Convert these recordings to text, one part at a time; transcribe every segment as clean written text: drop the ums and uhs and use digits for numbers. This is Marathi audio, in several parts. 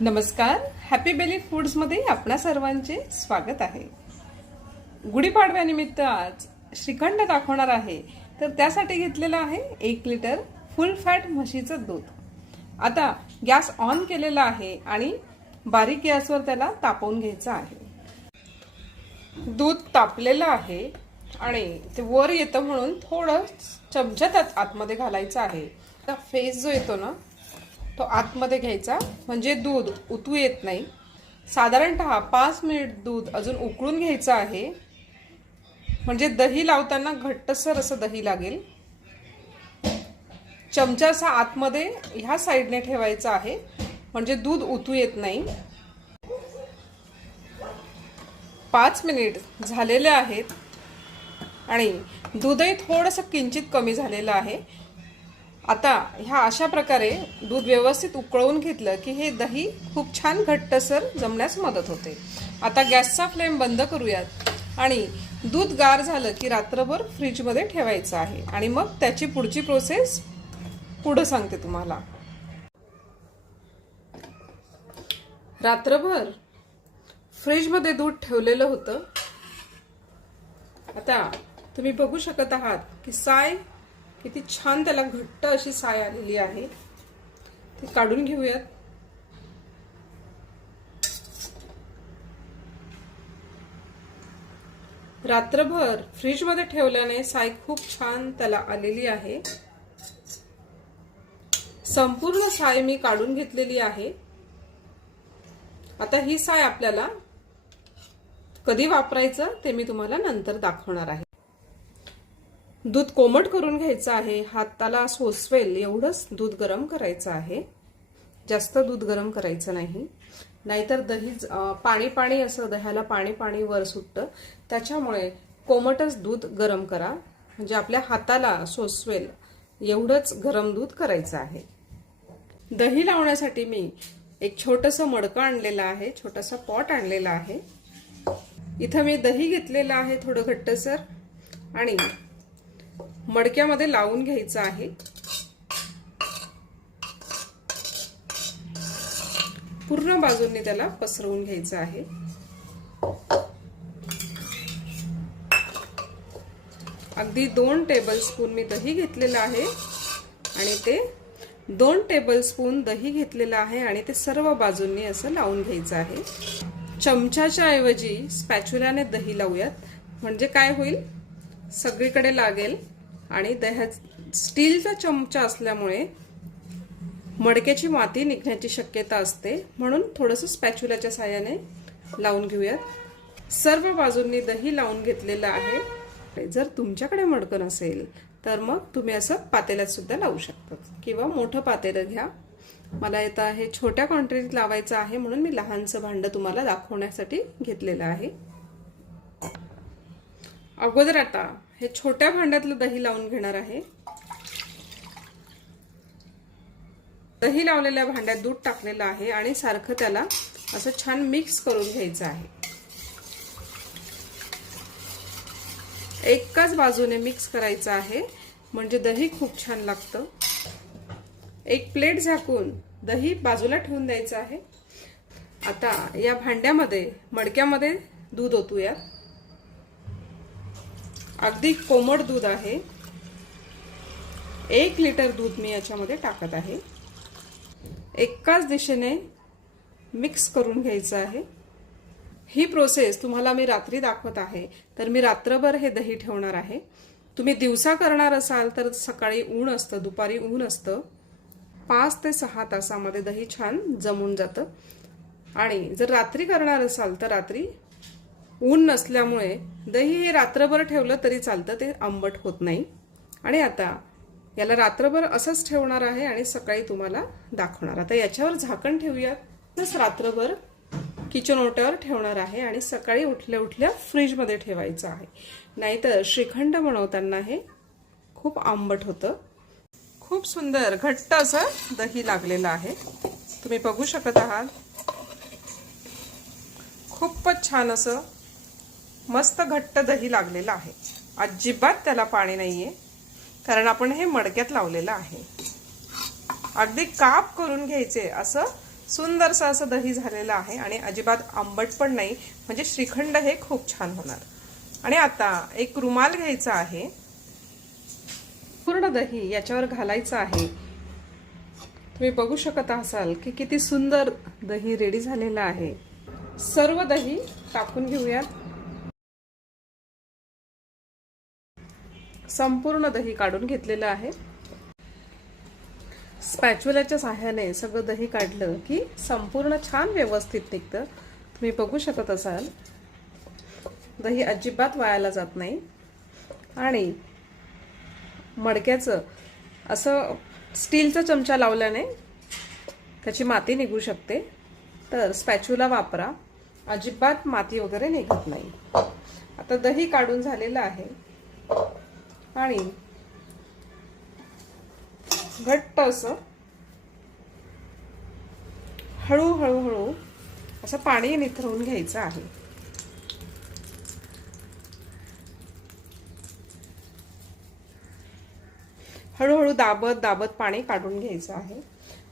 नमस्कार, हॅपी बेली फूड्समध्ये आपणा सर्वांचे स्वागत आहे। गुढीपाडव्यानिमित्त आज श्रीखंड दाखवणार आहे, तर त्यासाठी घेतलेलं आहे 1 लिटर फुल फॅट म्हशीचं दूध। आता गॅस ऑन केलेला आहे आणि बारीक गॅसवर त्याला तापवून घ्यायचं आहे। दूध तापलेलं आहे आणि ते वर येतं म्हणून थोडं चमच्यात आतमध्ये घालायचं आहे। आता फेस जो येतो ना तो आतमध्ये घ्यायचा, म्हणजे दूध उतू येत नाही। साधारणतः 5 मिनिट दूध अजून उकळून घ्यायचं आहे, म्हणजे दही लावताना घट्टसर असं दही लागेल। चमचा असा आतमध्ये ह्या साइडने ठेवायचा आहे, म्हणजे दूध उतू येत नाही। 5 मिनिट झालेले आहेत आणि दूधही थोडंसं किंचित कमी झालेलं आहे। आता ह्या अशा प्रकारे दूध व्यवस्थित उकळवून घेतलं की हे दही खूप छान घट्टसर जमण्यास मदत होते। आता गॅसचा फ्लेम बंद करूयात आणि दूध गार झालं की रात्रभर फ्रीज मध्ये ठेवायचं आहे आणि मग त्याची पुढची प्रोसेस पुढे सांगते तुम्हाला। रात्रभर फ्रीज मध्ये दूध ठेवलेलं होतं। आता तुम्ही बघू शकत आहात की साय किती छान त्याला घट्ट अशी साय आलेली आहे। ते काढून घेऊयात। रात्रभर फ्रीज मध्ये ठेवल्याने साय खूप छान त्याला आलेली आहे। संपूर्ण साय मी काढून घेतलेली आहे। आता ही साय आपल्याला कधी वापरायचं ते मी तुम्हाला नंतर दाखवणार आहे। दूध कोमट करून घ्यायचं आहे, हाताला सोसवेल एवढंच दूध गरम करायचं आहे। जास्त दूध गरम करायचं नाही, नाहीतर दही पाणी पाणी असं दह्याला पाणी पाणी वर सुटतं। त्याच्यामुळे कोमटच दूध गरम करा, म्हणजे आपल्या हाताला सोसवेल एवढंच गरम दूध करायचं आहे। दही लावण्यासाठी मी एक छोटंसं मडकं आणलेलं आहे, छोटासा पॉट आणलेला आहे। इथं मी दही घेतलेलं आहे थोडं घट्टसर आणि मडक्यामध्ये लावून घ्यायचं आहे। पूर्ण बाजूंनी त्याला पसरवून घ्यायचं आहे। अगदी 2 टेबलस्पून मी दही घेतलेलं आहे आणि ते 2 टेबलस्पून दही घेतलेलं आहे आणि ते सर्व बाजूंनी असं लावून घ्यायचं आहे। चमच्याच्या ऐवजी स्पॅच्युलाने दही लावूयात, म्हणजे काय होईल सगळीकडे लागेल आणि दह्यात स्टीलचा चमचा असल्यामुळे मडक्याची माती निघण्याची शक्यता असते, म्हणून थोडंसं स्पॅच्युलाच्या साहाय्याने लावून घेऊयात। सर्व बाजूंनी दही लावून घेतलेलं आहे। जर तुमच्याकडे मडकं नसेल तर मग तुम्ही असं पातेल्यात सुद्धा लावू शकता किंवा मोठं पातेलं घ्या। मला येतं आहे छोट्या क्वांटिटीत लावायचं आहे, म्हणून मी लहानचं भांडं तुम्हाला दाखवण्यासाठी घेतलेलं आहे। अगोदर आता हे छोट्या भांड्यातलं दही लावून घेणार आहे। दही लावलेल्या भांड्यात दूध टाकलेलं आहे आणि सारखं त्याला असं छान मिक्स करून घ्यायचं आहे। एकाच बाजूने मिक्स करायचं आहे, म्हणजे दही खूप छान लागतं। एक प्लेट झाकून दही बाजूला ठेवून द्यायचं आहे। आता या भांड्यामध्ये मडक्यामध्ये दूध ओतूया। अगदी कोमट दूध आहे। 1 लिटर दूध मी याच्यामध्ये टाकत आहे। एकाच दिशेने मिक्स करून घ्यायचं आहे। ही प्रोसेस तुम्हाला मी रात्री दाखवत आहे, तर मी रात्रभर हे दही ठेवणार आहे। तुम्ही दिवसा करणार असाल तर सकाळी ऊन असतं, दुपारी ऊन असतं। 5 ते 6 तासामध्ये दही छान जमून जातं। आणि जर रात्री करणार असाल तर रात्री ऊन नसल्यामुळे दही हे रात्रभर ठेवलं तरी चालतं, ते आंबट होत नाही। आणि आता याला रात्रभर असंच ठेवणार आहे आणि सकाळी तुम्हाला दाखवणार। आता याच्यावर झाकण ठेवूया, प्लस रात्रभर किचन ओट्यावर ठेवणार आहे आणि सकाळी उठल्या उठल्या फ्रीज मध्ये ठेवायचं आहे, नाहीतर श्रीखंड बनवताना हे खूप आंबट होतं। खूप सुंदर घट्ट असं दही लागलेलं आहे, तुम्ही बघू शकत आहात। खूपच छान असं मस्त घट्ट दही लागलेलं आहे। अजिबात त्याला पाणी नाहीये, कारण आपण हे मडक्यात लावलेलं आहे। अगदी काप करून घ्यायचे, असं सुंदरसं असं दही झालेलं आहे आणि अजिबात आंबट पण नाही, म्हणजे श्रीखंड हे खूप छान होणार. आणि आता एक रुमाल घ्यायचा आहे, पूर्ण दही याच्यावर घालायचं आहे. तुम्ही बघू शकत असाल की किती सुंदर दही रेडी झालेलं आहे. सर्व दही टाकून घेऊयात. संपूर्ण दही काढून घेतलेलं आहे. स्पॅच्युलाच्या सहाय्याने सगळं दही काढलं की संपूर्ण छान व्यवस्थित निघतं. तुम्ही बघू शकत असाल दही अजिबात वायाला जात नाही. आणि मडक्याचं असं स्टीलचा चमचा लावल्याने त्याची माती निघू शकते, तर स्पॅच्युला वापरा, अजिबात माती वगैरे निघत नाही. आता दही काढून झालेलं आहे आणि घट्ट असं हळूहळू असं पाणी निथरवून घ्यायचं आहे. हळूहळू दाबत दाबत पाणी काढून घ्यायचं आहे.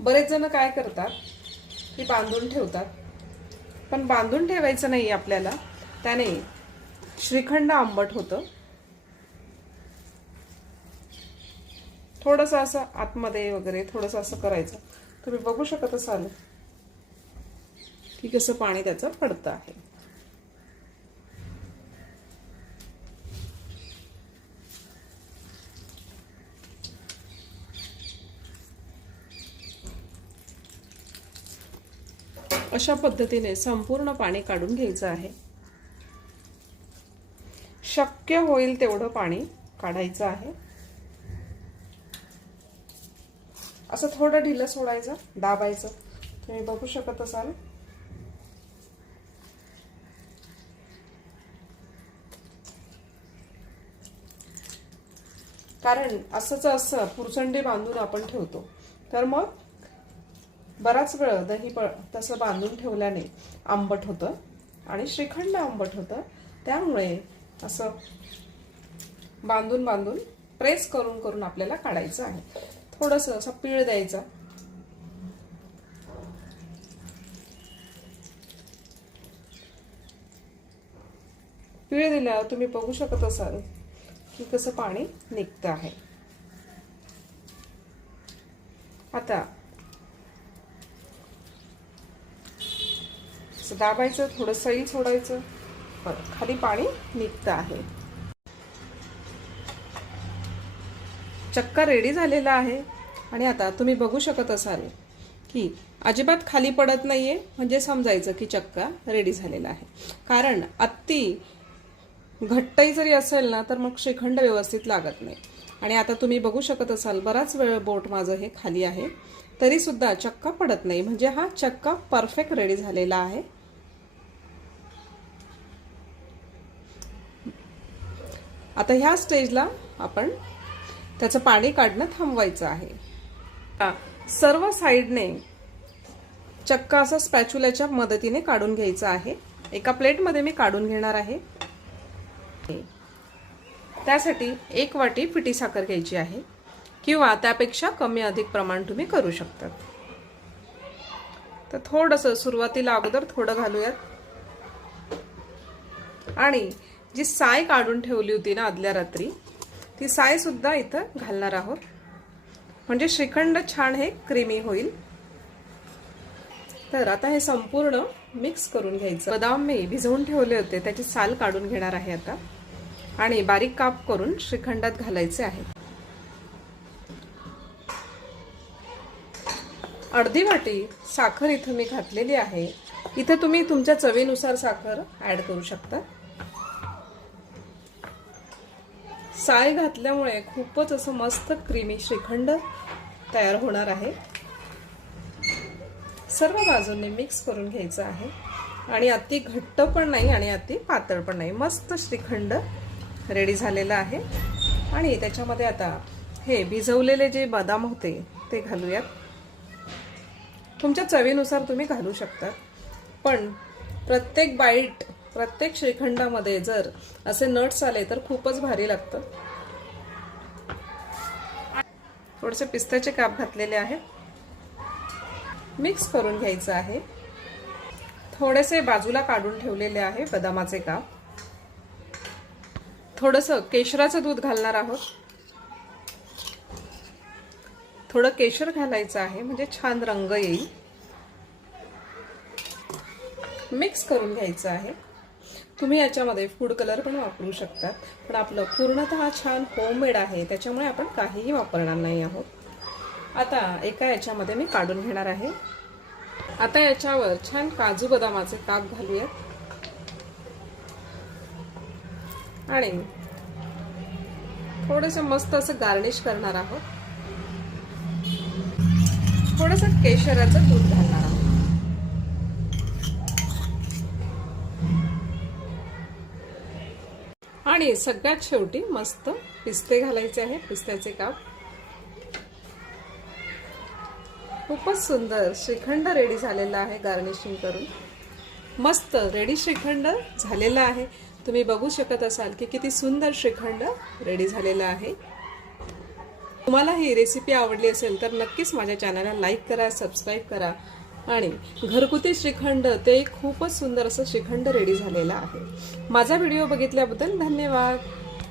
बरेच जण काय करतात की बांधून ठेवतात, पण बांधून ठेवायचं नाही आपल्याला, त्याने श्रीखंड आंबट होतं. थोडंसं असं आतमध्ये वगैरे थोडंसं असं करायचं. तुम्ही बघू शकत असाल की कसं पाणी त्याचं पडतं आहे. अशा पद्धतीने संपूर्ण पाणी काढून घ्यायचं आहे. शक्य होईल तेवढं पाणी काढायचं आहे. असं थोडं ढिलं सोडायचं, दाबायचं. तुम्ही बघू शकत असाल कारण असं पुरचंडी बांधून आपण ठेवतो, तर मग बराच वेळ दही तसं बांधून ठेवल्याने आंबट होतं आणि श्रीखंड आंबट होतं. त्यामुळे असं बांधून प्रेस करून आपल्याला काढायचं आहे. थोडंसं असं पीळ द्यायचा. पीळ दिल्यावर तुम्ही बघू शकत असाल की कसं पाणी निघतं आहे. आता दाबायचं, थोडं सैल सोडायचं, खाली पाणी निघतं आहे. चक्का रेडी झालेला आहे. आणि आता तुम्ही बघू शकत असाल की अजिबात खाली पडत नाहीये, म्हणजे समजायचं की चक्का रेडी झालेला आहे. कारण अति घट्टही जरी असेल ना तर मग श्रीखंड व्यवस्थित लागत नाही. आणि आता तुम्ही बघू शकत असाल बराच वेळ बोट माझं हे खाली आहे, तरी सुद्धा चक्का पडत नाही, म्हणजे हा चक्का परफेक्ट रेडी झालेला आहे. आता ह्या स्टेजला आपण त्याचं पाणी काढणं थांबवायचं आहे. सर्व साइडने चक्का असं स्पॅच्युलाच्या मदतीने काढून घ्यायचं आहे. एका प्लेटमध्ये मी काढून घेणार आहे. त्यासाठी 1 वाटी पिठी साखर घ्यायची आहे, किंवा त्यापेक्षा कमी अधिक प्रमाण तुम्ही करू शकता. तर थोडंसं सुरुवातीला अगोदर थोडं घालूयात. आणि जी साय काढून ठेवली होती ना आदल्या रात्री, ती साय सुद्धा इथं घालणार आहोत, म्हणजे श्रीखंड छान हे क्रीमी होईल. तर आता हे संपूर्ण मिक्स करून घ्यायचं. बदाम मी भिजवून ठेवले होते, त्याची साल काढून घेणार आहे आता आणि बारीक काप करून श्रीखंडात घालायचे आहे. अर्धी वाटी साखर इथं मी घातलेली आहे. इथं तुम्ही तुमच्या चवीनुसार साखर ऍड करू शकता. साय घातल्यामुळे खूपच असं मस्त क्रीमी श्रीखंड तयार होणार आहे. सर्व बाजूंनी मिक्स करून घ्यायचं आहे. आणि अति घट्ट पण नाही आणि अति पातळ पण नाही, मस्त श्रीखंड रेडी झालेला आहे. आणि त्याच्यामध्ये आता हे भिजवलेले जे बदाम होते ते घालूयात. तुमच्या चवीनुसार तुम्ही घालू शकता, पण प्रत्येक बाईट प्रत्येक श्रीखंडामध्ये जर असे नट्स आले तर खूपच भारी लागतं. थोडेसे पिस्त्याचे काप घातलेले आहेत. मिक्स करून घ्यायचं आहे। थोडेसे बाजूला काढून ठेवलेले आहे बदामाचे काप। थोडंसं केशराचं दूध घालणार आहोत। थोडं केशर घालायचं आहे म्हणजे छान रंग येईल। मिक्स करून घ्यायचं आहे। तुम्ही याच्यामध्ये फूड कलर पण वापरू शकतात, पण आपलं पूर्णतः छान होममेड आहे त्याच्यामुळे आपण काहीही वापरणार नाही आहोत। आता एका याच्यामध्ये मी काढून घेणार आहे। आता याच्यावर छान काजू बदामाचे काप घालूयात आणि थोडंसं मस्त असं गार्निश करणार आहोत। थोडंसं केशराचं दूध घालणार आहोत आणि सगळ्यात शेवटी मस्त पिस्ते घालायचे आहे, पिस्त्याचे काप। खूपच सुंदर श्रीखंड रेडी झालेला आहे गार्निशिंग करून। मस्त रेडी श्रीखंड झालेला आहे। तुम्ही बघू शकत असाल की किती सुंदर श्रीखंड रेडी झालेला आहे। तुम्हाला ही रेसिपी आवडली असेल तर नक्कीच माझ्या चॅनलला लाईक करा, सबस्क्राईब करा आणि घरगुती श्रीखंड ते खूपच सुंदर असं श्रीखंड रेडी झालेला आहे। माझा व्हिडिओ बघितल्याबद्दल धन्यवाद।